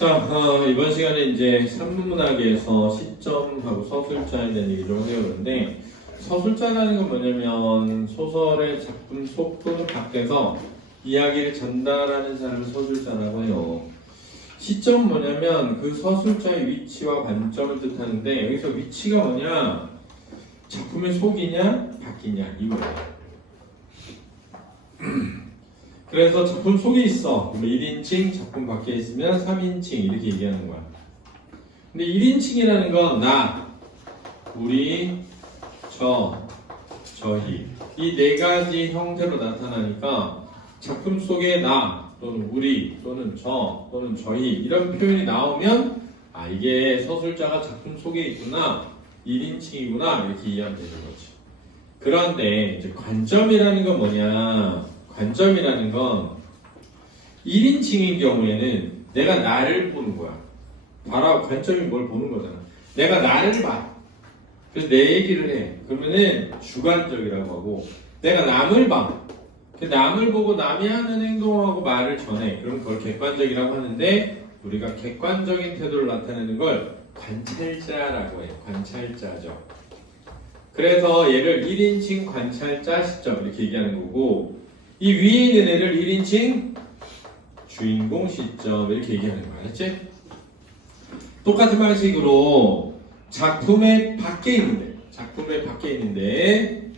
자, 이번 시간에 이제 산문문학에서 시점하고 서술자에 대한 얘기 좀 해보는데, 서술자라는 건 뭐냐면 소설의 작품 속 또는 밖에서 이야기를 전달하는 사람을 서술자라고 해요. 시점은 뭐냐면 그 서술자의 위치와 관점을 뜻하는데, 여기서 위치가 뭐냐, 작품의 속이냐 밖이냐 이거예요. 그래서 작품 속에 있어. 1인칭, 작품 밖에 있으면 3인칭 이렇게 얘기하는 거야. 근데 1인칭이라는 건 나, 우리, 저희 이 네 가지 형태로 나타나니까 작품 속에 나 또는 우리 또는 저 또는 저희 이런 표현이 나오면 아 이게 서술자가 작품 속에 있구나 1인칭이구나 이렇게 이해하면 되는 거지. 그런데 이제 관점이라는 건 뭐냐, 관점이라는 건 1인칭인 경우에는 내가 나를 보는 거야. 바로 관점이 뭘 보는 거잖아. 내가 나를 봐. 그래서 내 얘기를 해. 그러면은 주관적이라고 하고, 내가 남을 봐. 남을 보고 남이 하는 행동하고 말을 전해. 그럼 그걸 객관적이라고 하는데, 우리가 객관적인 태도를 나타내는 걸 관찰자라고 해요. 관찰자죠. 그래서 얘를 1인칭 관찰자 시점 이렇게 얘기하는 거고, 이 위에 있는 애를 1인칭 주인공 시점 이렇게 얘기하는 거야. 알았지? 똑같은 방식으로 작품의 밖에 있는데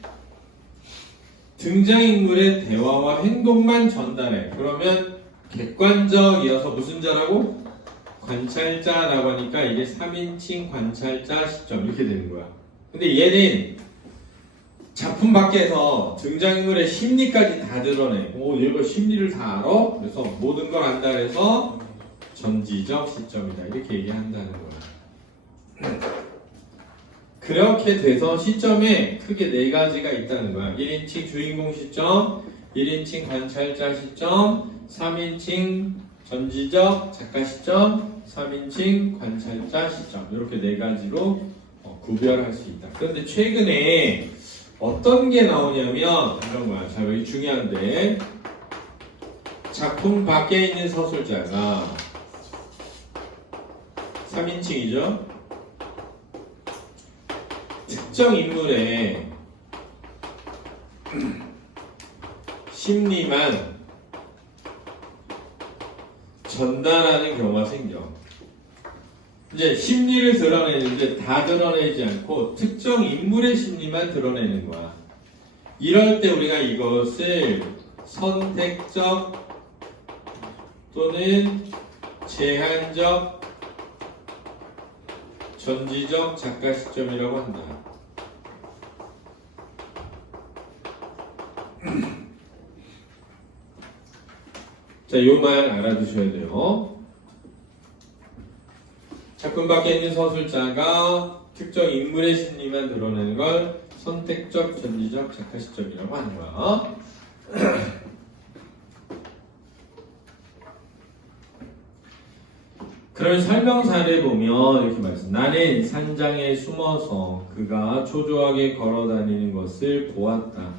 등장인물의 대화와 행동만 전달해. 그러면 객관적이어서 무슨 자라고? 관찰자라고 하니까 이게 3인칭 관찰자 시점 이렇게 되는 거야. 근데 얘는 작품 밖에서 등장인물의 심리까지 다 드러내. 오, 얘가 심리를 다 알아? 그래서 모든 걸 안다 해서 전지적 시점이다. 이렇게 얘기한다는 거야. 그렇게 돼서 시점에 크게 네 가지가 있다는 거야. 1인칭 주인공 시점, 1인칭 관찰자 시점, 3인칭 전지적 작가 시점, 3인칭 관찰자 시점. 이렇게 네 가지로 구별할 수 있다. 그런데 최근에 어떤 게 나오냐면 이런 거야. 자, 여기 중요한데 작품 밖에 있는 서술자가 3인칭이죠. 특정 인물의 심리만 전달하는 경우가 생겨. 이제 심리를 드러내는데 다 드러내지 않고 특정 인물의 심리만 드러내는 거야. 이럴 때 우리가 이것을 선택적 또는 제한적 전지적 작가 시점이라고 한다. 자, 요 말 알아두셔야 돼요. 작품 밖에 있는 서술자가 특정 인물의 심리만 드러내는 걸 선택적 전지적 작가 시점이라고 하는 거야. 그러면 설명사를 보면 이렇게 말씀. 나는 산장에 숨어서 그가 초조하게 걸어다니는 것을 보았다.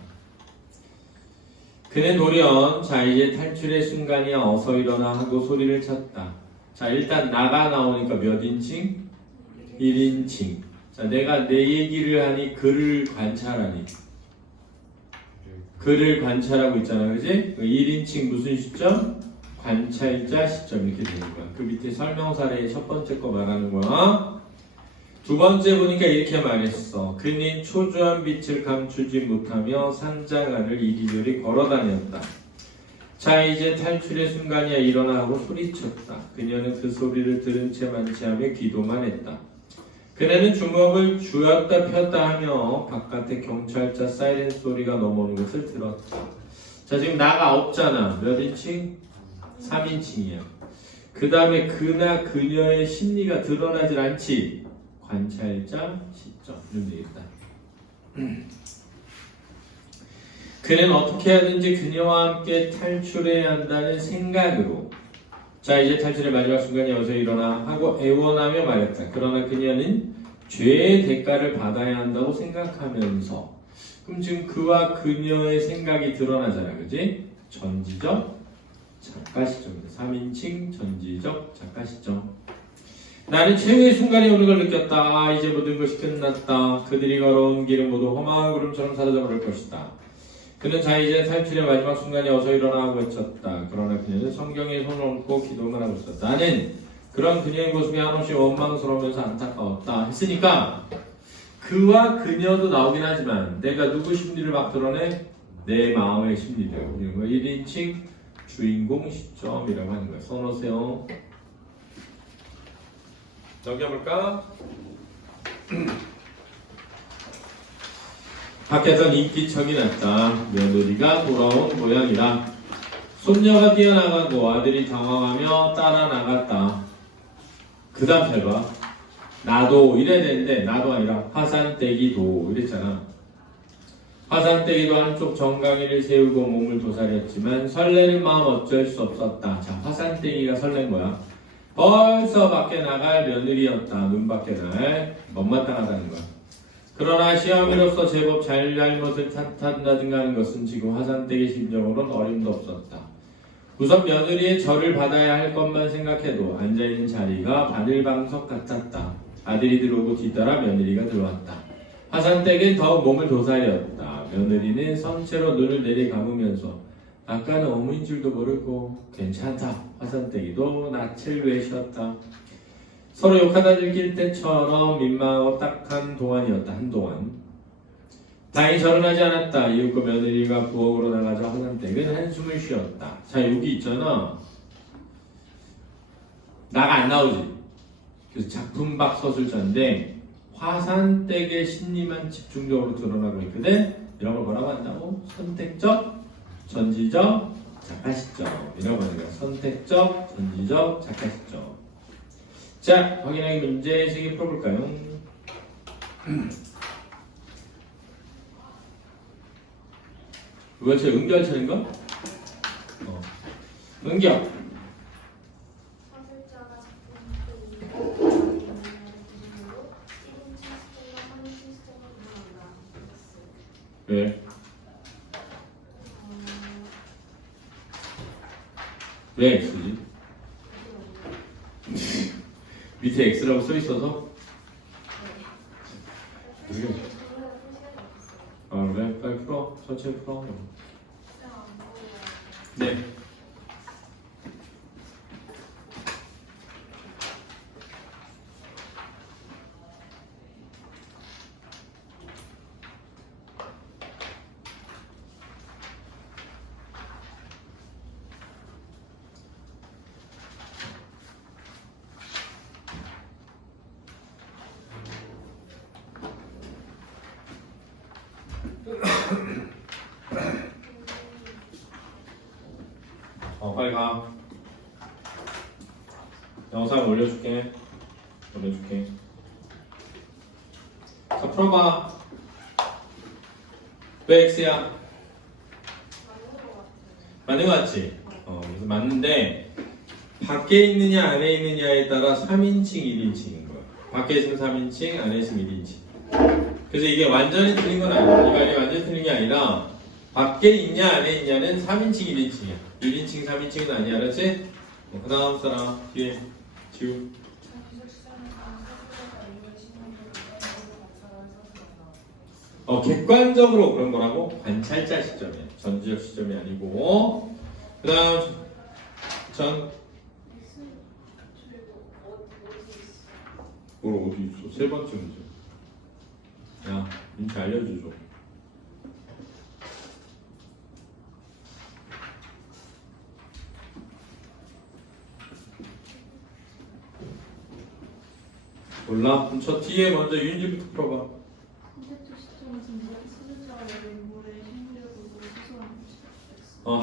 그는 돌연 자 이제 탈출의 순간이야 어서 일어나 하고 소리를 쳤다. 자, 일단 나가 나오니까 몇 인칭? 1인칭. 자, 내가 내 얘기를 하니 그를 관찰하니. 그를 관찰하고 있잖아, 그지? 1인칭 무슨 시점? 관찰자 시점 이렇게 되는 거야. 그 밑에 설명사례의 첫 번째 거 말하는 거야. 두 번째 보니까 이렇게 말했어. 그는 초조한 빛을 감추지 못하며 산장 안을 이리저리 걸어다녔다. 자 이제 탈출의 순간이야 일어나 하고 소리쳤다. 그녀는 그 소리를 들은 채 만취하며 기도만 했다. 그녀는 주먹을 쥐었다 폈다 하며 바깥에 경찰차 사이렌 소리가 넘어오는 것을 들었다. 자 지금 나가 없잖아. 몇 인칭? 3인칭이야. 그 다음에 그나 그녀의 심리가 드러나질 않지. 관찰자 시점 이러면 되겠다. 그는 어떻게 하든지 그녀와 함께 탈출해야 한다는 생각으로 자 이제 탈출의 마지막 순간이 어서 일어나 하고 애원하며 말했다. 그러나 그녀는 죄의 대가를 받아야 한다고 생각하면서 그럼 지금 그와 그녀의 생각이 드러나잖아. 그지? 전지적 작가 시점입니다. 3인칭 전지적 작가 시점. 나는 최후의 순간이 오는 걸 느꼈다. 이제 모든 것이 끝났다. 그들이 걸어온 길은 모두 험한 구름처럼 사라져버릴 것이다. 그는 자 이제 탈출의 마지막 순간이 어서 일어나고 외쳤다. 그러나 그녀는 성경에 손을 얹고 기도만 하고 있었다. 나는 그런 그녀의 모습이 한없이 원망스러우면서 안타까웠다. 했으니까 그와 그녀도 나오긴 하지만 내가 누구 심리를 막 드러내? 내 마음의 심리들. 이런 거 1인칭 주인공 시점이라고 하는 거예요. 써놓으세요. 넘겨볼까? 밖에선 인기척이 났다. 며느리가 돌아온 모양이다. 손녀가 뛰어나가고 아들이 당황하며 따라 나갔다. 그 다음 잘 봐. 나도 이래야 되는데 나도 아니라 화산떼기도 이랬잖아. 화산떼기도 한쪽 정강이를 세우고 몸을 도사렸지만 설레는 마음 어쩔 수 없었다. 자, 화산떼기가 설렌 거야. 벌써 밖에 나갈 며느리였다. 눈 밖에 날 못마땅하다는 거야. 그러나 시어미로서 제법 잘못을 탓한다든가 하는 것은 지금 화산떼기 심정으로는 어림도 없었다. 우선 며느리의 절을 받아야 할 것만 생각해도 앉아있는 자리가 바늘방석 같았다. 아들이 들어오고 뒤따라 며느리가 들어왔다. 화산댁은 더욱 몸을 도사렸다. 며느리는 선체로 눈을 내리감으면서 아까는 어머니인 줄도 모르고 괜찮다. 화산댁이도 낯을 외셨다. 서로 욕하다 들킬 때처럼 민망하고 딱한 동안이었다. 한동안. 다행히 절은 하지 않았다. 이윽고 며느리가 부엌으로 나가자 화산댁은 한숨을 쉬었다. 자, 여기 있잖아. 나가 안 나오지. 그래서 작품박 서술자인데 화산댁의 심리만 집중적으로 드러나고 있거든. 이런 걸 뭐라고 한다고? 선택적, 전지적, 작가 시점. 이라고 하는 거야. 선택적, 전지적, 작가 시점. 자, 확인하기 문제 3개 풀어볼까요? 이거 제 응결 차는 거? 응결. 왜? 왜 X지? 밑에 X라고 써있어서? 그래? 빨리 풀어. 천천히 풀어. 네. 빨리 가. 영상 올려줄게. 자, 풀어봐. 왜 X야? 맞는 거 같지? 그래서 맞는데 밖에 있느냐 안에 있느냐에 따라 3인칭 1인칭인 거야. 밖에 있으면 3인칭, 안에 있으면 1인칭. 그래서 이게 완전히 틀린 건 아니야. 이 말이 완전히 틀린 게 아니라 밖에 있냐 안에 있냐는 3인칭 1인칭이야. 1인칭 3인칭은 아니야. 알았지? 그 다음 사람 뒤에 지우. 객관적으로 그런 거라고? 관찰자 시점이야. 전지적 시점이 아니고. 그 다음 전 뭘 어디 있어? 세 번째 문제. 야, 민트 알려주죠. 몰라? 그럼 저 뒤에 먼저 윤지부터 풀어봐. 선택적 시점에서 서술자가 여러 인물의 심리를 보고 서술하는 것이다.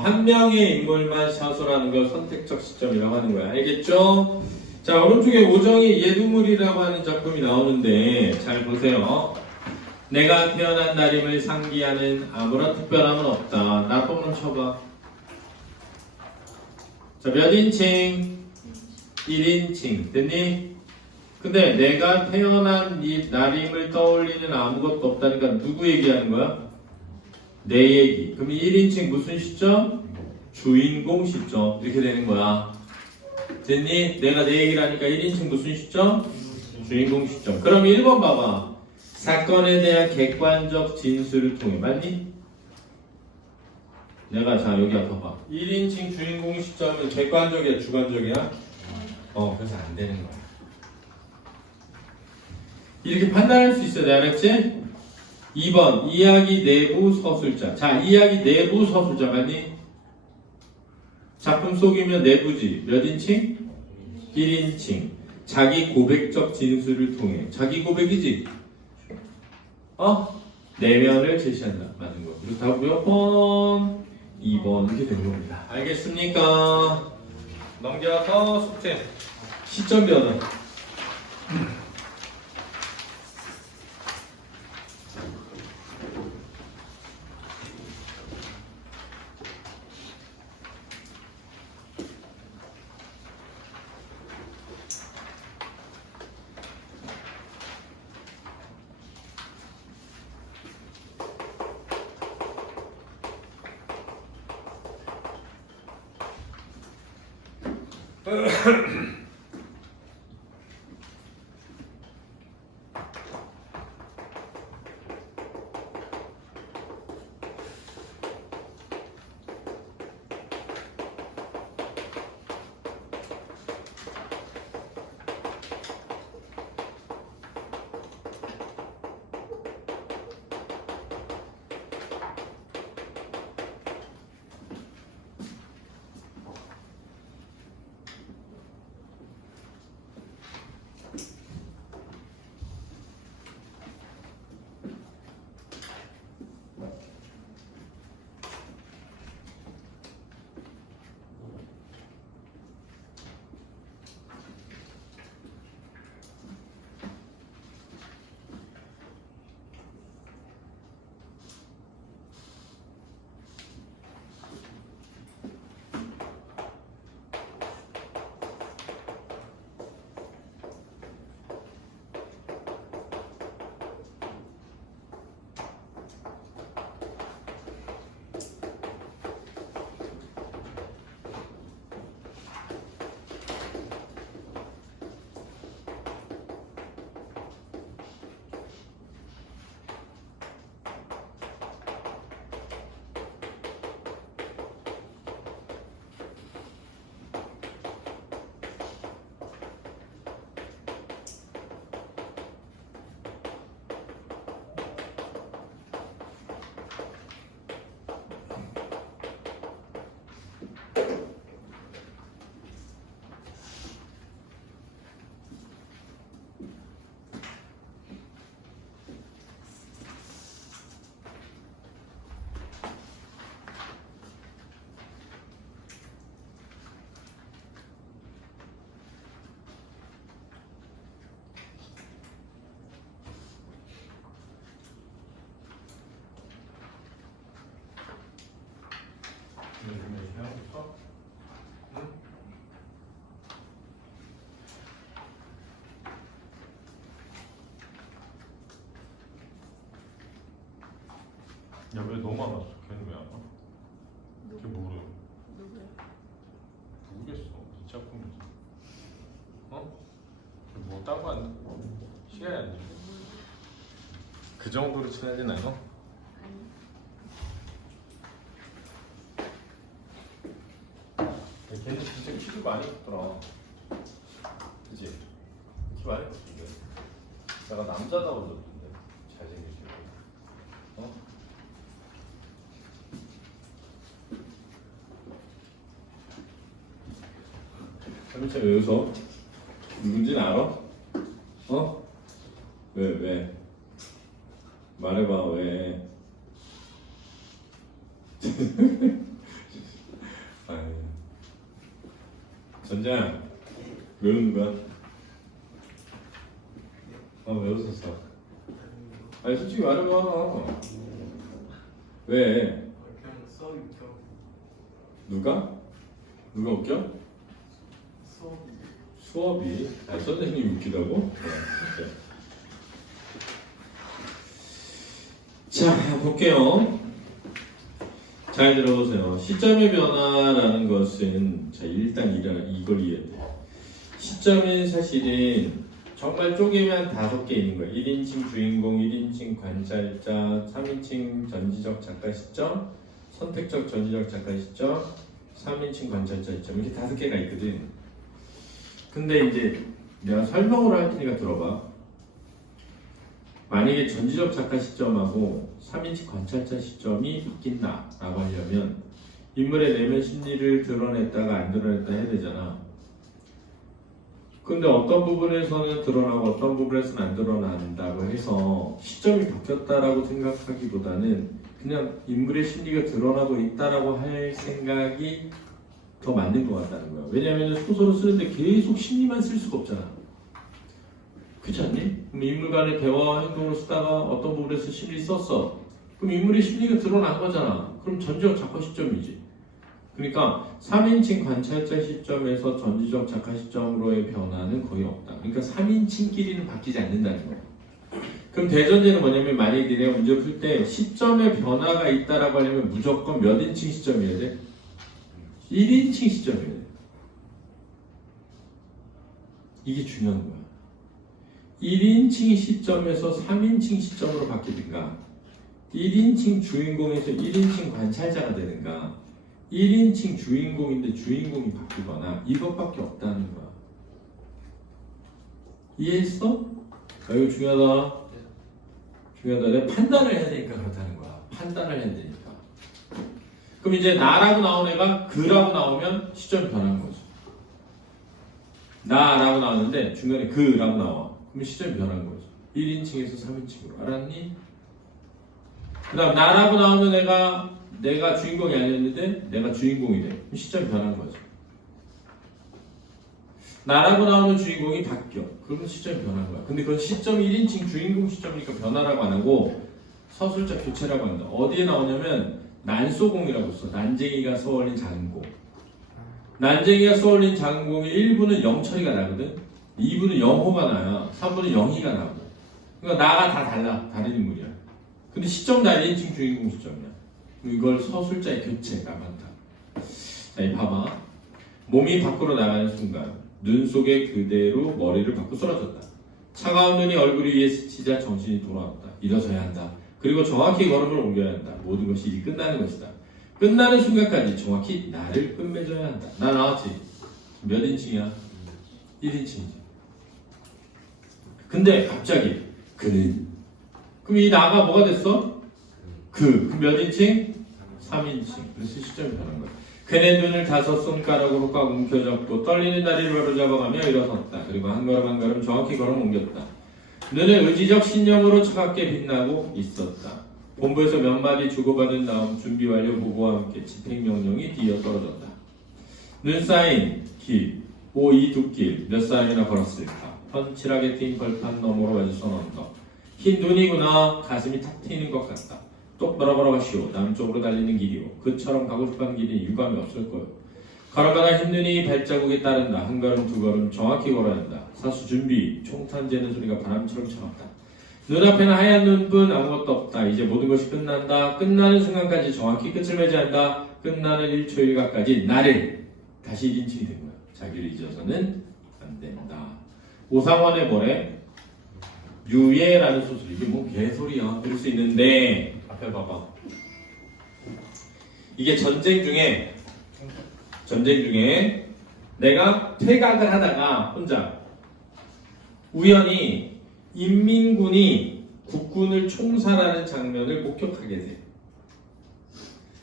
한 명의 인물만 사술하는 걸 선택적 시점이라고 하는 거야. 알겠죠? 자, 오른쪽에 오정희 예두물이라고 하는 작품이 나오는데 잘 보세요. 내가 태어난 날임을 상기하는 아무런 특별함은 없다. 나 똥을 쳐봐. 자, 몇 인칭? 1인칭. 됐니? 근데 내가 태어난 이 날임을 떠올리는 아무것도 없다니까 누구 얘기하는 거야? 내 얘기. 그럼 1인칭 무슨 시점? 주인공 시점 이렇게 되는 거야. 됐니? 내가 내 얘기를 하니까 1인칭 무슨 시점? 주인공 시점. 그럼 1번 봐봐. 사건에 대한 객관적 진술을 통해. 맞니? 내가 자 여기 앞에 봐. 1인칭 주인공 시점은 객관적이야 주관적이야? 그래서 안 되는 거야. 이렇게 판단할 수 있어. 내가 알았지? 2번 이야기 내부 서술자. 자 이야기 내부 서술자 맞니? 작품 속이면 내부지. 몇 인칭? 1인칭. 자기 고백적 진술을 통해. 자기 고백이지? 내면을 제시한다. 맞는 거. 그렇다고요? 번 2번 이렇게 되는 겁니다. 알겠습니까? 넘겨서 숙제. 시점 변화. 야, 왜 너만 왔어? 걔는 왜 안 와? 걔 모르. 누구야? 모르겠어. 이 작품이지. 뭐 따고 안 시간이 안 돼. 그 정도로 친하진 않아? 아니. 걔는 진짜 키도 많이 컸더라. 그치? 키 많이 컸던데. 내가 남자다고 그러던데. 잘생기시고. 삼촌 왜 웃어? 누군지는 알아? 왜? 말해봐 왜? 아유. 전자야 왜 웃는 거야? 왜 웃었어? 아니 솔직히 말해봐. 왜? 그냥 수업이 웃겨. 누가? 누가 웃겨? 수업이? 선생님이 웃기다고? 자 볼게요. 자 잘 들어보세요. 시점의 변화라는 것은 자 일단 이걸 이해해야 돼요. 시점은 사실은 정말 쪼개면 5개 있는 거예요. 1인칭 주인공, 1인칭 관찰자, 3인칭 전지적 작가 시점, 선택적 전지적 작가 시점, 3인칭 관찰자 시점 이렇게 5개가 있거든. 근데 이제 내가 설명을 할 테니까 들어봐. 만약에 전지적 작가 시점하고 3인칭 관찰자 시점이 바뀐다라고 하려면 인물의 내면 심리를 드러냈다가 안 드러냈다 해야 되잖아. 근데 어떤 부분에서는 드러나고 어떤 부분에서는 안 드러난다고 해서 시점이 바뀌었다라고 생각하기보다는 그냥 인물의 심리가 드러나고 있다라고 할 생각이 더 맞는 것 같다는 거야. 왜냐하면 소설을 쓰는데 계속 심리만 쓸 수가 없잖아. 그렇지 않니? 그럼 인물 간의 대화 행동을 쓰다가 어떤 부분에서 심리 썼어. 그럼 인물의 심리가 드러난 거잖아. 그럼 전지적 작가 시점이지. 그러니까 3인칭 관찰자 시점에서 전지적 작가 시점으로의 변화는 거의 없다. 그러니까 3인칭끼리는 바뀌지 않는다는 거야. 그럼 대전제는 뭐냐면 만약에 내가 문제 풀 때 시점의 변화가 있다라고 하려면 무조건 몇 인칭 시점이어야 돼? 1인칭 시점이어야 돼. 이게 중요한 거야. 1인칭 시점에서 3인칭 시점으로 바뀌든가 1인칭 주인공에서 1인칭 관찰자가 되든가 1인칭 주인공인데 주인공이 바뀌거나 이것밖에 없다는 거야. 이해했어? 아, 이거 중요하다. 중요하다. 내가 판단을 해야 되니까 그렇다는 거야. 판단을 해야 되니까. 그럼 이제 나라고 나온 애가 그라고 나오면 시점이 변한 거지. 나라고 나왔는데 중간에 그라고 나와. 그럼 시점이 변한 거지. 1인칭에서 3인칭으로. 알았니? 그 다음 나라고 나오면 내가 주인공이 아니었는데 내가 주인공이 돼. 그럼 시점이 변한 거죠. 나라고 나오는 주인공이 바뀌어. 그러면 시점이 변한 거야. 근데 그건 시점 1인칭 주인공 시점이니까 변화라고 안 하고 서술자 교체라고 한다. 어디에 나오냐면 난소공이라고 써. 난쟁이가 써올린 작은 공. 난쟁이가 써올린 작은 공의 1부는 0처리가 나거든. 2부는 0호가 나야. 3부는 0희가 나고. 그러니까 나가 다 달라. 다른 인물이야. 근데 시점 다 1인칭 주인공 시점이야. 이걸 서술자의 교체가 많다. 자, 이 봐봐. 몸이 밖으로 나가는 순간 눈 속에 그대로 머리를 밖으로 쏟아졌다. 차가운 눈이 얼굴 위에 스치자 정신이 돌아왔다. 일어서야 한다. 그리고 정확히 걸음을 옮겨야 한다. 모든 것이 이제 끝나는 것이다. 끝나는 순간까지 정확히 나를 끝맺어야 한다. 나 나왔지? 몇 인칭이야? 1인칭이지. 근데 갑자기 그는 그럼 이 나가 뭐가 됐어? 그럼 몇 인칭? 3인칭. 그래서 시점이 변한 거야. 그는 눈을 5손가락으로 꽉 움켜잡고 떨리는 다리를 바로잡아가며 일어섰다. 그리고 한 걸음 한 걸음 정확히 걸음 옮겼다. 눈은 의지적 신념으로 차갑게 빛나고 있었다. 본부에서 몇 마디 주고받은 다음 준비 완료 보고와 함께 집행명령이 뛰어 떨어졌다. 눈 쌓인 길, 이 두길 몇 사람이나 걸었을까? 펀칠하게 뛴 벌판 너머로 마주선 언덕. 흰 눈이구나. 가슴이 탁 트이는 것 같다. 똑바로 걸어가시오. 남쪽으로 달리는 길이오. 그처럼 가고 싶은 길이 유감이 없을 거요. 걸어가다 흰 눈이 발자국에 따른다. 한 걸음 두 걸음 정확히 걸어야 한다. 사수 준비. 총탄 재는 소리가 바람처럼 차갑다. 눈앞에는 하얀 눈뿐 아무것도 없다. 이제 모든 것이 끝난다. 끝나는 순간까지 정확히 끝을 맺어야 한다. 끝나는 1초 1가까지 나를 다시 1인칭이 된 거야. 자기를 잊어서는 안 된다. 오상원의 뭐래? 유예라는 소설. 이게 뭐 개소리야. 그럴 수 있는데 앞에 봐봐. 이게 전쟁 중에 내가 퇴각을 하다가 혼자 우연히 인민군이 국군을 총살하는 장면을 목격하게 돼.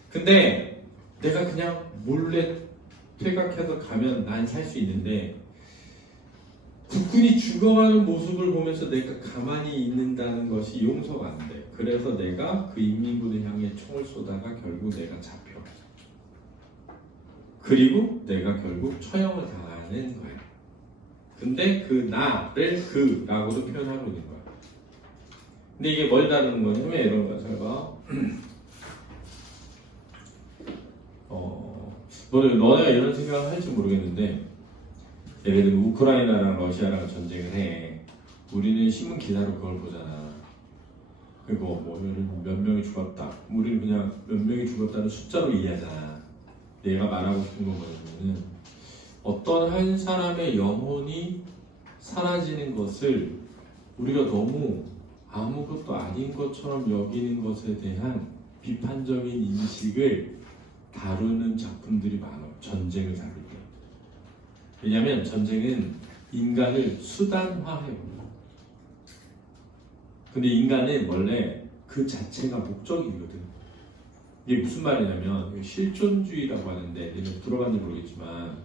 근데 내가 그냥 몰래 퇴각해서 가면 난 살 수 있는데 국군이 죽어가는 모습을 보면서 내가 가만히 있는다는 것이 용서가 안 돼. 그래서 내가 그 인민군을 향해 총을 쏘다가 결국 내가 잡혀. 그리고 내가 결국 처형을 당하는 거야. 근데 그 나를 그라고도 표현하고 있는 거야. 근데 이게 뭘 다루는 거냐면 이런 거야. 잘 봐. 너네가 이런 생각을 할지 모르겠는데 예를 들면 우크라이나랑 러시아랑 전쟁을 해. 우리는 신문 기사로 그걸 보잖아. 그리고 뭐 몇 명이 죽었다. 우리는 그냥 몇 명이 죽었다는 숫자로 이해하잖아. 내가 말하고 싶은 건 뭐냐면은 어떤 한 사람의 영혼이 사라지는 것을 우리가 너무 아무것도 아닌 것처럼 여기는 것에 대한 비판적인 인식을 다루는 작품들이 많아요. 전쟁을 다룰 때. 왜냐하면 전쟁은 인간을 수단화해요. 근데 인간은 원래 그 자체가 목적이거든. 이게 무슨 말이냐면 실존주의라고 하는데 얘는 들어봤는지 모르겠지만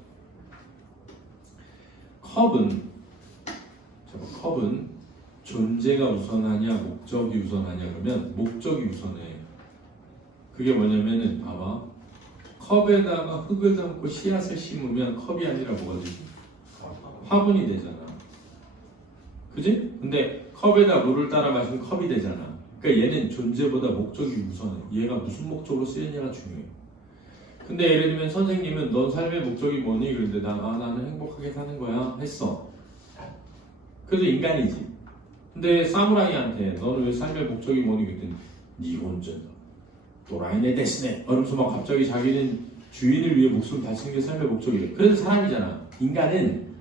컵은 존재가 우선하냐 목적이 우선하냐 그러면 목적이 우선해. 그게 뭐냐면은 봐봐. 컵에다가 흙을 담고 씨앗을 심으면 컵이 아니라 뭐가 되지? 화분이 되잖아. 그지? 근데 컵에다 물을 따라 마시면 컵이 되잖아. 그러니까 얘는 존재보다 목적이 우선해. 얘가 무슨 목적으로 쓰였냐가 중요해. 근데 예를 들면 선생님은 넌 삶의 목적이 뭐니? 그런데 나는 행복하게 사는 거야 했어. 그래도 인간이지. 근데 사무라이한테 너는 왜 삶의 목적이 뭐니? 그랬더니 니혼전 도라이네 데스네 이러면서 막 갑자기 자기는 주인을 위해 목숨 바치는 게 삶의 목적이래. 그래도 사람이잖아. 인간은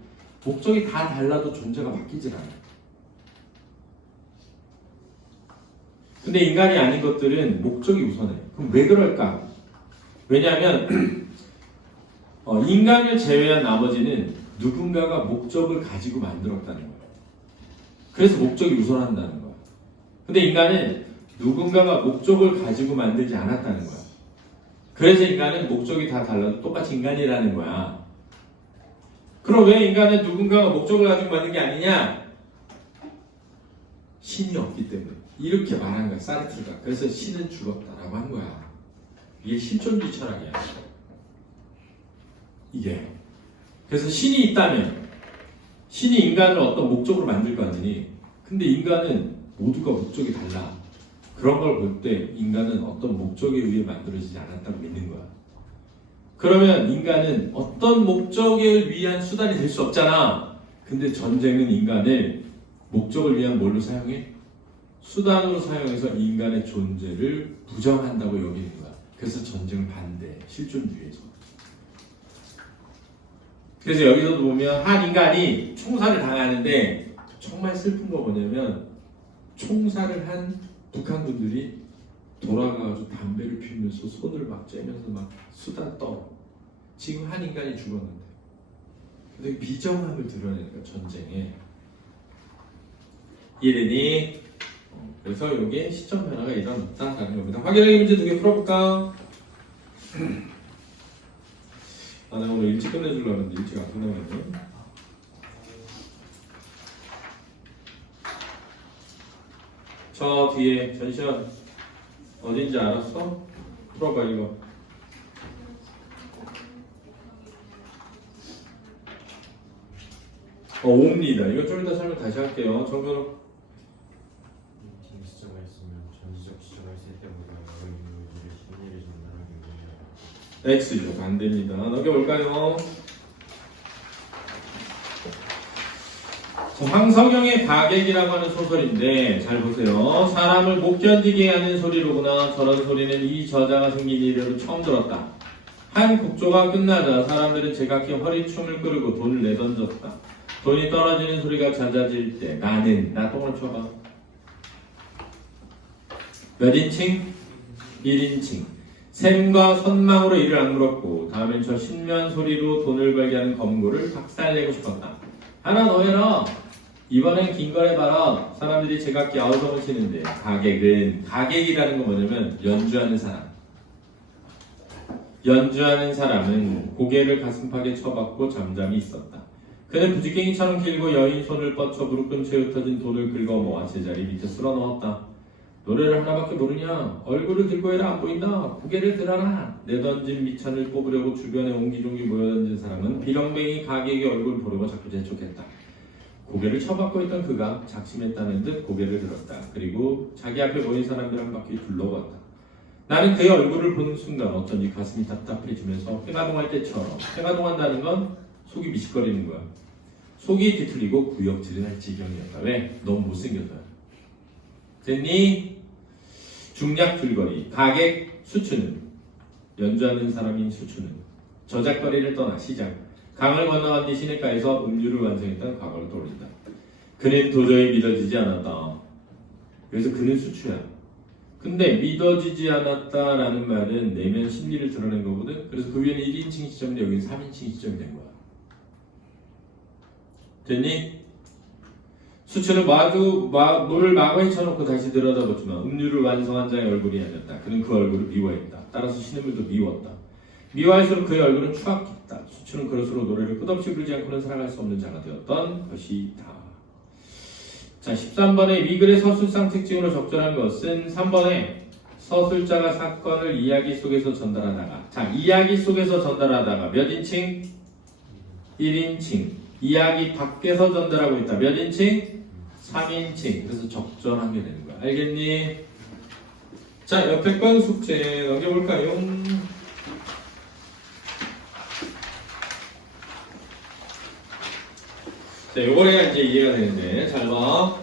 목적이 다 달라도 존재가 바뀌질 않아. 근데 인간이 아닌 것들은 목적이 우선해. 그럼 왜 그럴까? 왜냐하면 인간을 제외한 나머지는 누군가가 목적을 가지고 만들었다는 거야. 그래서 목적이 우선한다는 거야. 근데 인간은 누군가가 목적을 가지고 만들지 않았다는 거야. 그래서 인간은 목적이 다 달라도 똑같이 인간이라는 거야. 그럼 왜 인간은 누군가가 목적을 가지고 만든 게 아니냐? 신이 없기 때문에. 이렇게 말한 거야, 사르트르가. 그래서 신은 죽었다라고 한 거야. 이게 실존주의 철학이야. 이게. 그래서 신이 있다면, 신이 인간을 어떤 목적으로 만들 거 아니니? 근데 인간은 모두가 목적이 달라. 그런 걸 볼 때 인간은 어떤 목적에 의해 만들어지지 않았다고 믿는 거야. 그러면 인간은 어떤 목적을 위한 수단이 될 수 없잖아. 근데 전쟁은 인간을 목적을 위한 뭘로 사용해? 수단으로 사용해서 인간의 존재를 부정한다고 여기는 거야. 그래서 전쟁을 반대해. 실존주의에서. 그래서 여기서도 보면 한 인간이 총살을 당하는데 정말 슬픈 거 뭐냐면 총살을 한 북한군들이 돌아가가지고 담배를 피우면서 손을 막 쬐면서 막 수다 떠. 지금 한 인간이 죽었는데. 근데 비정함을 드러내는 거야, 전쟁에. 이해되니? 그래서 이게 시점 변화가 일어났다라는 겁니다. 확인하기 문제 2개 풀어볼까? 내가 오늘 일찍 끝내주려고 하는데 일찍 안 끝나겠네. 저 뒤에 전시현 어딘지 알았어? 풀어봐 이거. 옵니다. 이거 좀 이따 설명 다시 할게요. 정근호. 숫자가 있으면 전지적 시조가 있을 때보다 여러 인물들의 심리를 전달하기 위해 X죠. 반대입니다. 넘겨볼까요? 황석영의 가객이라고 하는 소설인데 잘 보세요. 사람을 못 견디게 하는 소리로구나. 저런 소리는 이 저자가 생긴 이래로 처음 들었다. 한 국조가 끝나자 사람들은 제각기 허리춤을 끄르고 돈을 내던졌다. 돈이 떨어지는 소리가 잦아질 때 나는 나 똥을 쳐봐. 몇 인칭? 1인칭. 샘과 선망으로 이를 악물었고 다음엔 저 신면 소리로 돈을 벌게 하는 검고를 박살내고 싶었다. 하나 더 해라. 이번엔 긴 걸 해봐라. 사람들이 제각기 아우성을 치는데 가객이라는 건 뭐냐면 연주하는 사람. 연주하는 사람은 고개를 가슴팍에 쳐박고 잠잠히 있었다. 그는 부지깽이처럼 길고 여인 손을 뻗쳐 무릎 근처에 흩어진 돌을 긁어 모아 제자리 밑에 쓸어 넣었다. 노래를 하나밖에 모르냐? 얼굴을 들고 해라. 안 보인다. 고개를 들어라. 내던진 미천을 뽑으려고 주변에 옹기종기 모여던진 사람은 비렁뱅이 가객의 얼굴을 보려고 자꾸 재촉했다. 고개를 쳐박고 있던 그가 작심했다는 듯 고개를 들었다. 그리고 자기 앞에 모인 사람들 한 바퀴 둘러봤다. 나는 그의 얼굴을 보는 순간 어쩐지 가슴이 답답해지면서 해가 동할 때처럼, 해가 동한다는 건 속이 미식거리는 거야. 속이 뒤틀리고 구역질을 할 지경이었다. 왜? 너무 못생겨서야. 됐니? 중략 줄거리, 가객 수추는 연주하는 사람인 수추는 저작거리를 떠나 시작 강을 건너간 뒤 시냇가에서 음주를 완성했던 과거를 떠올린다. 그는 도저히 믿어지지 않았다. 그래서 그는 수추야. 근데 믿어지지 않았다라는 말은 내면 심리를 드러낸 거거든. 그래서 그 위에는 1인칭 시점인데 여기는 3인칭 시점이 된 거야. 됐니? 수추는 물을 마구 헤쳐놓고 다시 들여다보지만 음료를 완성한 자의 얼굴이 아니었다. 그는 그 얼굴을 미워했다. 따라서 시냇물도 미웠다. 미워할수록 그의 얼굴은 추악했다. 수추는 그럴수록 노래를 끝없이 부르지 않고는 살아갈 수 없는 자가 되었던 것이다. 자, 13번의 위글의 서술상 특징으로 적절한 것은 3번에 서술자가 사건을 이야기 속에서 전달하다가 자, 이야기 속에서 전달하다가 몇 인칭? 1인칭. 이야기 밖에서 전달하고 있다. 몇 인칭? 3인칭. 그래서 적절한 게 되는 거야. 알겠니? 자, 옆에 건 숙제 넘겨볼까요? 자, 요걸 해야 이제 이해가 되는데, 잘 봐.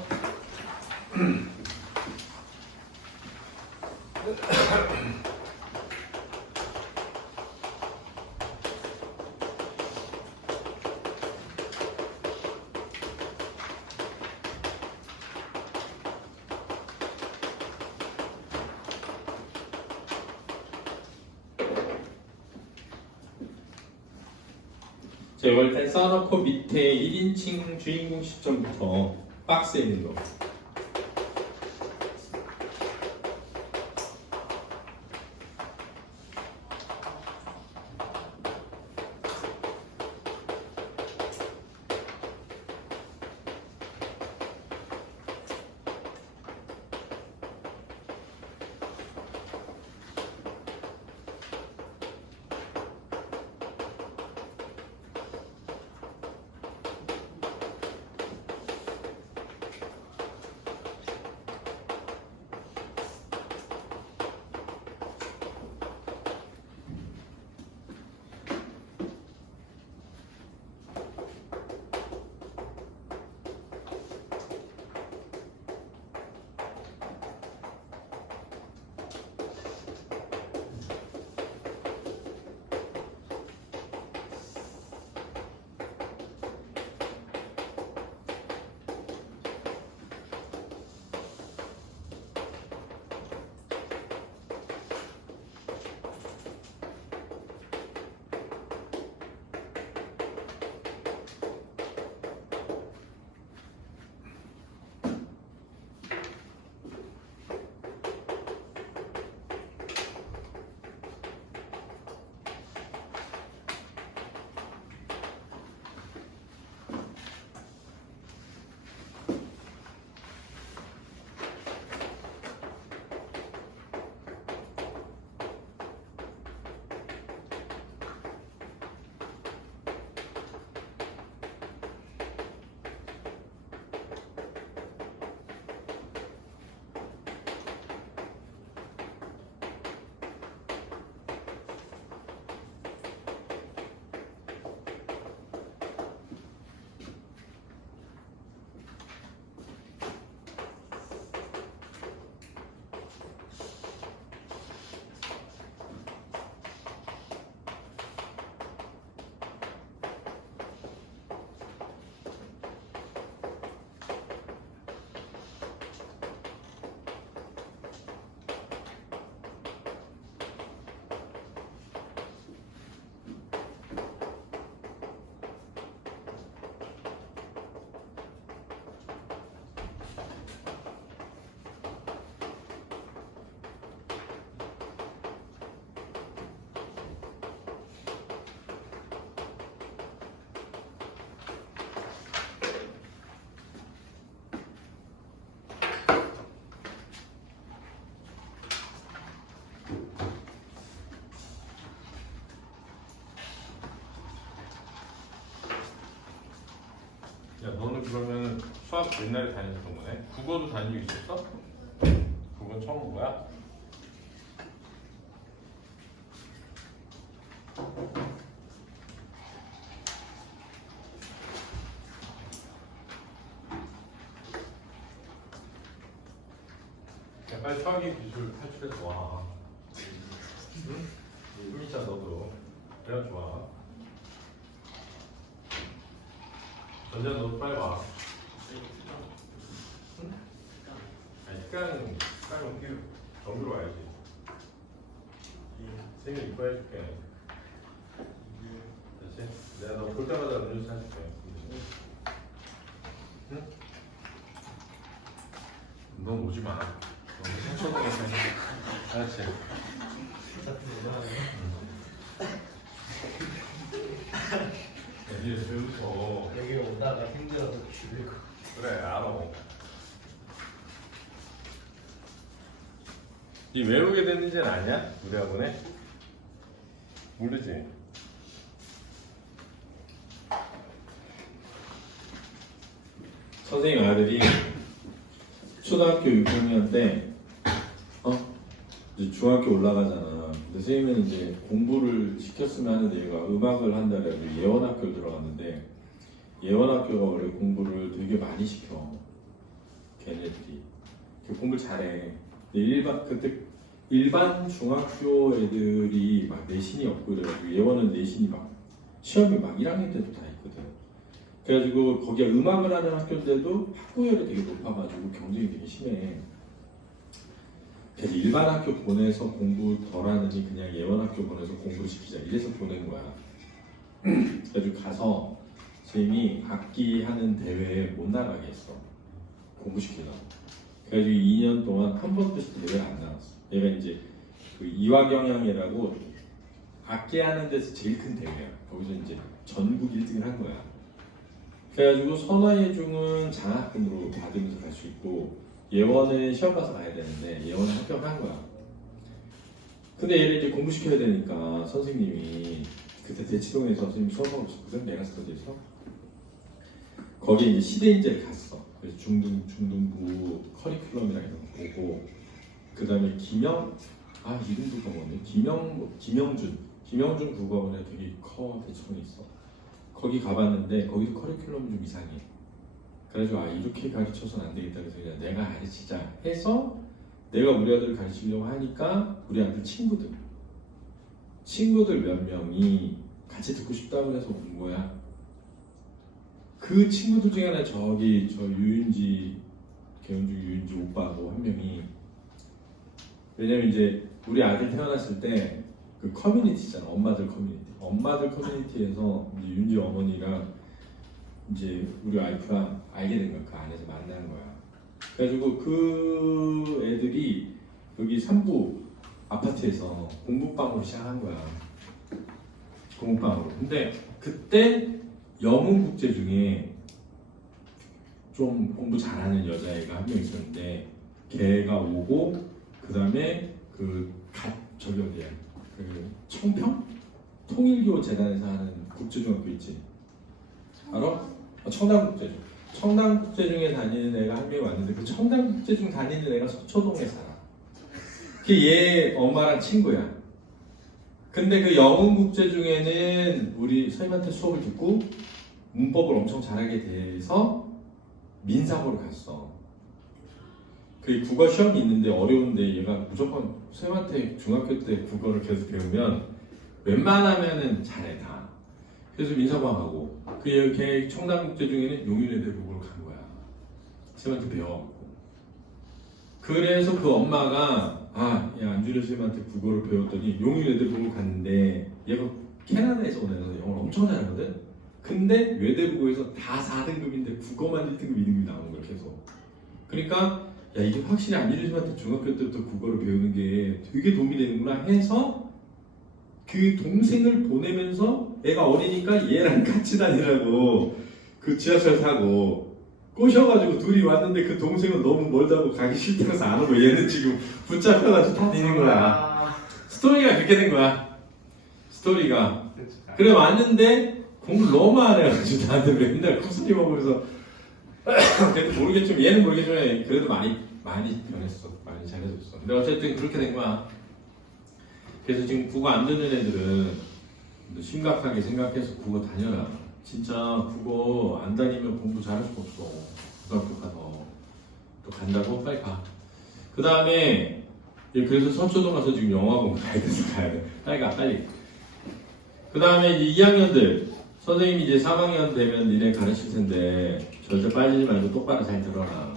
자, 이걸 일단 써놓고 밑에 1인칭 주인공 시점부터 박스에 있는 거. 야, 너는 그러면 수학 옛날에 다녔던 거네? 국어도 다니고 있었어? 그건 처음 본 거야? 야, 빨리 수학의 기술 탈출해서 와. 응? 후미차 너도 그래야 좋아. 전자 너도 빨리 와. 응? 아니 시간 어떻게 정비로 와야지. 생일 이뻐 해줄게. 됐지? 내가 너 볼 때마다 음료수 사줄게. 응? 넌 오지 마. 너무 상처받게 생겨. 알았지? 여기 배우서. 여기 오다가 힘들어서 죽을 거. 그래 알아. 이 외우게 됐는지는 아냐? 우리 학원에? 모르지? 선생님 아들이 초등학교 6학년 때 이제 중학교 올라가잖아. 근데 선생님은 이제 공부를 시켰으면 하는데 얘가 음악을 한다고 예원학교를 들어갔는데 예원학교가 원래 공부를 되게 많이 시켜. 걔네들이 공부를 잘해. 그때 일반 중학교 애들이 막 내신이 없고 그래가지고 예원은 내신이 막 시험이 막 1학년 때도 다 있거든. 그래가지고 거기가 음악을 하는 학교인데도 학구열이 되게 높아가지고 경쟁이 되게 심해. 그래서 일반 학교 보내서 공부 덜 하느니 그냥 예원학교 보내서 공부를 시키자 이래서 보낸 거야. 그래가지고 가서 선생님이 악기 하는 대회에 못 나가게 했어. 공부시키려고. 그래가지고 2년 동안 한 번도 대회를 안 나갔어. 얘가 이제 그 이화경영이라고 악기 하는 데서 제일 큰 대회야. 거기서 이제 전국 1등을 한 거야. 그래가지고 선화예중은 장학금으로 받으면서 갈 수 있고 예원은 시험 봐서 가야 되는데 예원은 합격한 거야. 근데 얘를 이제 공부시켜야 되니까 선생님이 그때 대치동에서 선생님이 수업하고 있었거든. 메가스터디에서 거기에 이제 시대인재를 갔어. 그래서 중등부 커리큘럼이랑 이런 거 보고 그 다음에 이름도 까먹었네. 김영준 국어원에 되게 커 대치동에 있어. 거기 가봤는데 거기도 커리큘럼이 좀 이상해. 그래가지고 이렇게 가르쳐서는 안 되겠다. 그래서 그냥 내가 가르치자 해서 내가 우리 아들을 가르치려고 하니까 우리 아들 친구들 몇 명이 같이 듣고 싶다고 해서 온 거야. 그 친구들 중에 하나 저 유윤지 오빠하고 한 명이, 왜냐면 이제 우리 아들 태어났을 때 그 커뮤니티 있잖아. 엄마들 커뮤니티에서 이제 윤지 어머니랑 이제 우리 와이프랑 알게 된 거야. 그 안에서 만난 거야. 그래가지고 그 애들이 여기 삼부 아파트에서 공부방으로 시작한 거야. 공부방으로. 근데 그때 영훈국제 중에 좀 공부 잘하는 여자애가 한 명 있었는데 걔가 오고 그 다음에 저기 어디야? 그 청평? 통일교 재단에서 하는 국제중학교 있지? 알아? 청담국제중. 청담국제중에 다니는 애가 한 명이 왔는데 그 청담국제중 다니는 애가 서초동에 살아. 걔 엄마랑 친구야. 근데 그 영훈국제중에는 우리 선생님한테 수업을 듣고 문법을 엄청 잘하게 돼서 민사고를 갔어. 그 국어 시험이 있는데 어려운데 얘가 무조건 선생님한테 중학교 때 국어를 계속 배우면 웬만하면은 잘해 다. 그래서 민사고 가고 걔 청담국제중에는 용인외대국어로 간 거야. 선생님한테 배워갖고. 그래서 그 엄마가 야 안준현 선생님한테 국어를 배웠더니 용인외대국어로 갔는데 얘가 캐나다에서 온 애라서 영어를 엄청 잘하거든. 근데 외대국어에서 다 4등급인데 국어만 1등급, 2등급이 나오는 거야 계속. 그러니까 이게 확실히 안준현 선생님한테 중학교 때부터 국어를 배우는 게 되게 도움이 되는구나 해서 그 동생을 보내면서 애가 어리니까 얘랑 같이 다니라고 그 지하철 타고 꼬셔가지고 둘이 왔는데 그 동생은 너무 멀다고 가기 싫다고 안 오고 얘는 지금 붙잡혀가지고 다니는 거야. 스토리가 그렇게 된 거야. 스토리가. 그래 왔는데 공부를 너무 안 해가지고 나한테 맨날 쿠스리 먹으면서 그래도 모르겠지만 얘는 모르겠지만 그래도 많이 변했어. 많이 잘해줬어. 근데 어쨌든 그렇게 된 거야. 그래서 지금 국어 안 듣는 애들은 심각하게 생각해서 국어 다녀라. 진짜 국어 안 다니면 공부 잘할 수가 없어. 고등학교 가서 또 간다고 빨리 가. 그 다음에 그래서 서초동 가서 지금 영화관 가야 돼서 가야 돼. 빨리 가 빨리. 그 다음에 2학년들 선생님이 이제 3학년 되면 니네 가르칠 텐데 절대 빠지지 말고 똑바로 잘 들어라.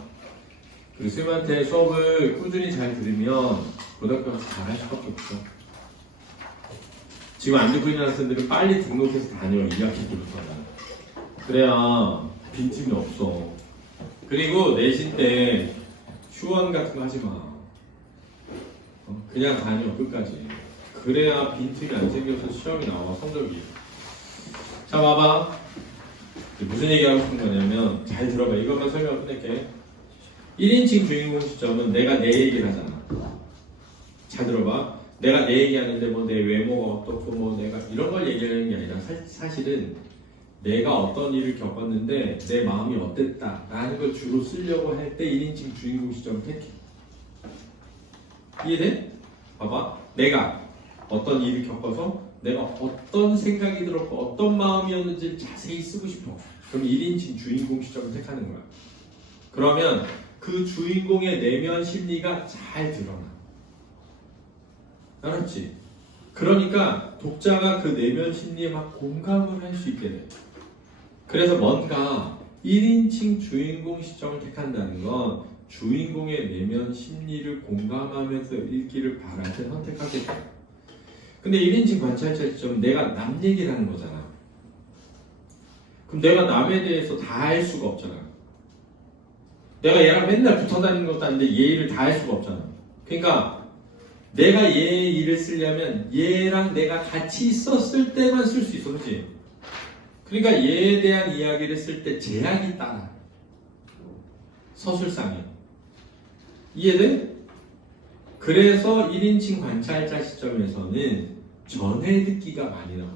그리고 선생님한테 수업을 꾸준히 잘 들으면 고등학교 가서 잘할 수밖에 없어. 지금 안 듣고 있는 학생들은 빨리 등록해서 다녀. 2학기부터. 그래야 빈틈이 없어. 그리고 내신 때 휴원 같은 거 하지 마. 그냥 다녀 끝까지. 그래야 빈틈이 안 생겨서 시험이 나와 성적이. 자 봐봐. 무슨 얘기하고 싶은 거냐면 잘 들어봐. 이것만 설명 끝낼게. 1인칭 주인공 시점은 내가 내 얘기를 하잖아. 잘 들어봐. 내가 내 얘기하는데 뭐 내 외모가 어떻고 뭐 내가 이런 걸 얘기하는 게 아니라 사실은 내가 어떤 일을 겪었는데 내 마음이 어땠다 라는 걸 주로 쓰려고 할 때 1인칭 주인공 시점을 택해. 이해돼? 봐봐. 내가 어떤 일을 겪어서 내가 어떤 생각이 들었고 어떤 마음이었는지 자세히 쓰고 싶어. 그럼 1인칭 주인공 시점을 택하는 거야. 그러면 그 주인공의 내면 심리가 잘 드러나. 알았지? 그러니까 독자가 그 내면 심리에 막 공감을 할 수 있게 돼. 그래서 뭔가 1인칭 주인공 시점을 택한다는 건 주인공의 내면 심리를 공감하면서 읽기를 바랄 때 선택하게 돼. 근데 1인칭 관찰자 시점은 내가 남 얘기를 하는 거잖아. 그럼 내가 남에 대해서 다 알 수가 없잖아. 내가 얘랑 맨날 붙어 다니는 것도 아닌데 얘 일을 다 할 수가 없잖아. 그러니까 내가 얘 일을 쓰려면 얘랑 내가 같이 있었을 때만 쓸 수 있어. 그렇지? 그러니까 얘에 대한 이야기를 쓸 때 제약이 따라. 서술상에. 이해돼? 그래서 1인칭 관찰자 시점에서는 전해 듣기가 많이 나와.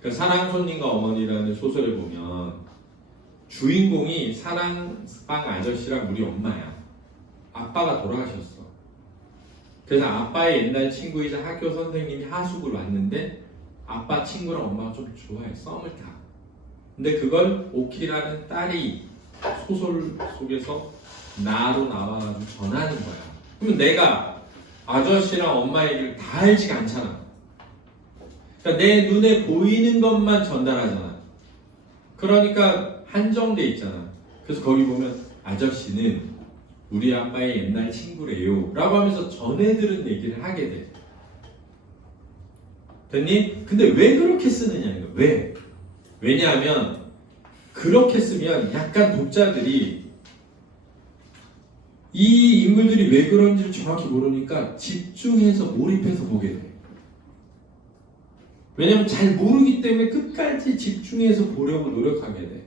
그러니까 사랑 손님과 어머니라는 소설을 보면 주인공이 사랑방 아저씨랑 우리 엄마야. 아빠가 돌아가셨어. 그래서 아빠의 옛날 친구이자 학교 선생님이 하숙을 왔는데 아빠 친구랑 엄마가 좀 좋아해. 썸을 타. 근데 그걸 오키라는 딸이 소설 속에서 나로 나와가지고 전하는 거야. 그럼 내가 아저씨랑 엄마 얘기를 다 알지가 않잖아. 그러니까 내 눈에 보이는 것만 전달하잖아. 그러니까 한정돼 있잖아. 그래서 거기 보면 아저씨는 우리 아빠의 옛날 친구래요 라고 하면서 전해들은 얘기를 하게 돼. 됐니? 근데 왜 그렇게 쓰느냐는 거야. 왜? 왜냐하면 그렇게 쓰면 약간 독자들이 이 인물들이 왜 그런지를 정확히 모르니까 집중해서 몰입해서 보게 돼. 왜냐면 잘 모르기 때문에 끝까지 집중해서 보려고 노력하게 돼.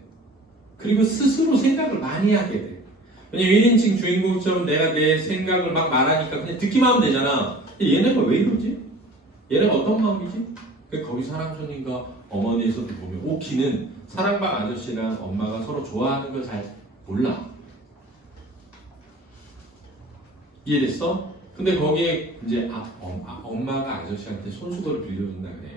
그리고 스스로 생각을 많이 하게 돼. 왜냐면 1인칭 주인공처럼 내가 내 생각을 막 말하니까 그냥 듣기만 하면 되잖아. 얘네가 왜 이러지? 얘네가 어떤 마음이지? 거기 사랑손님과 어머니에서도 보면 오키는 사랑방 아저씨랑 엄마가 서로 좋아하는 걸 잘 몰라. 이해됐어? 근데 거기에 이제 엄마가 아저씨한테 손수건을 빌려준다 그래.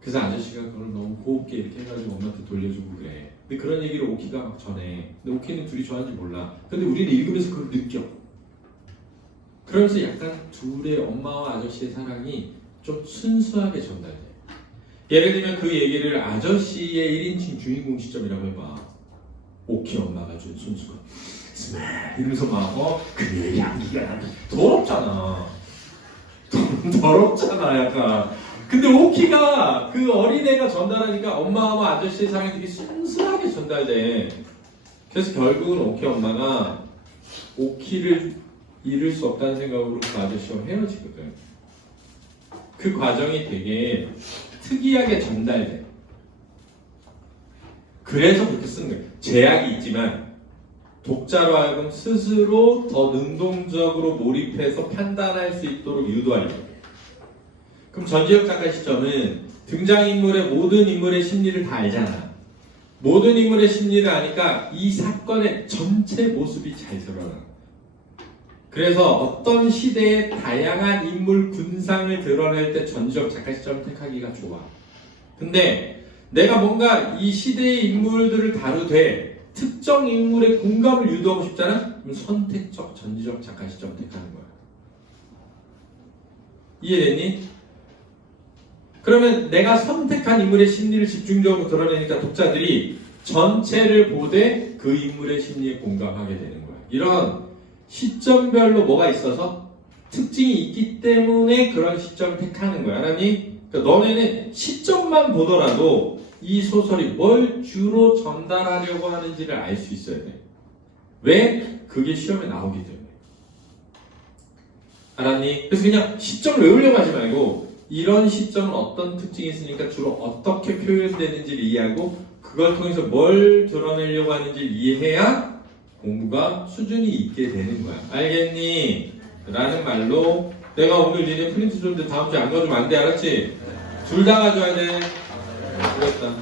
그래서 아저씨가 그걸 너무 고맙게 이렇게 해가지고 엄마한테 돌려주고 그래. 근데 그런 얘기를 오키가 막 전해. 근데 오키는 둘이 좋아하는지 몰라. 근데 우리는 읽으면서 그걸 느껴. 그러면서 약간 둘의 엄마와 아저씨의 사랑이 좀 순수하게 전달돼. 예를 들면 그 얘기를 아저씨의 1인칭 주인공 시점이라고 해봐. 오키 엄마가 준 손수건. 이러면서 막 그 향기가 더럽잖아. 더럽잖아 약간. 근데 오키가 그 어린애가 전달하니까 엄마와 아저씨의 사랑이 되게 순수하게 전달돼. 그래서 결국은 오키 엄마가 오키를 잃을 수 없다는 생각으로 그 아저씨와 헤어지거든. 그 과정이 되게 특이하게 전달돼. 그래서 그렇게 쓰는 거예요. 제약이 있지만 독자로 하여금 스스로 더 능동적으로 몰입해서 판단할 수 있도록 유도하려고. 그럼 전지혁 작가 시점은 등장인물의 모든 인물의 심리를 다 알잖아. 모든 인물의 심리를 아니까 이 사건의 전체 모습이 잘 드러나. 그래서 어떤 시대의 다양한 인물 군상을 드러낼 때 전지혁 작가 시점을 택하기가 좋아. 근데 내가 뭔가 이 시대의 인물들을 다루되 특정 인물의 공감을 유도하고 싶잖아? 그럼 선택적, 전지적 작가 시점을 택하는 거야. 이해됐니? 그러면 내가 선택한 인물의 심리를 집중적으로 드러내니까 독자들이 전체를 보되 그 인물의 심리에 공감하게 되는 거야. 이런 시점별로 뭐가 있어서 특징이 있기 때문에 그런 시점을 택하는 거야. 알았니? 그러니까 너네는 시점만 보더라도 이 소설이 뭘 주로 전달하려고 하는지를 알 수 있어야 돼. 왜? 그게 시험에 나오기 때문에. 알았니? 그래서 그냥 시점을 외우려고 하지 말고 이런 시점은 어떤 특징이 있으니까 주로 어떻게 표현되는지를 이해하고 그걸 통해서 뭘 드러내려고 하는지를 이해해야 공부가 수준이 있게 되는 거야. 알겠니? 라는 말로 내가 오늘 니네 프린트 줬는데 다음 주에 안 가져오면 안 돼. 알았지? 둘 다 가져야 돼. 그렇다.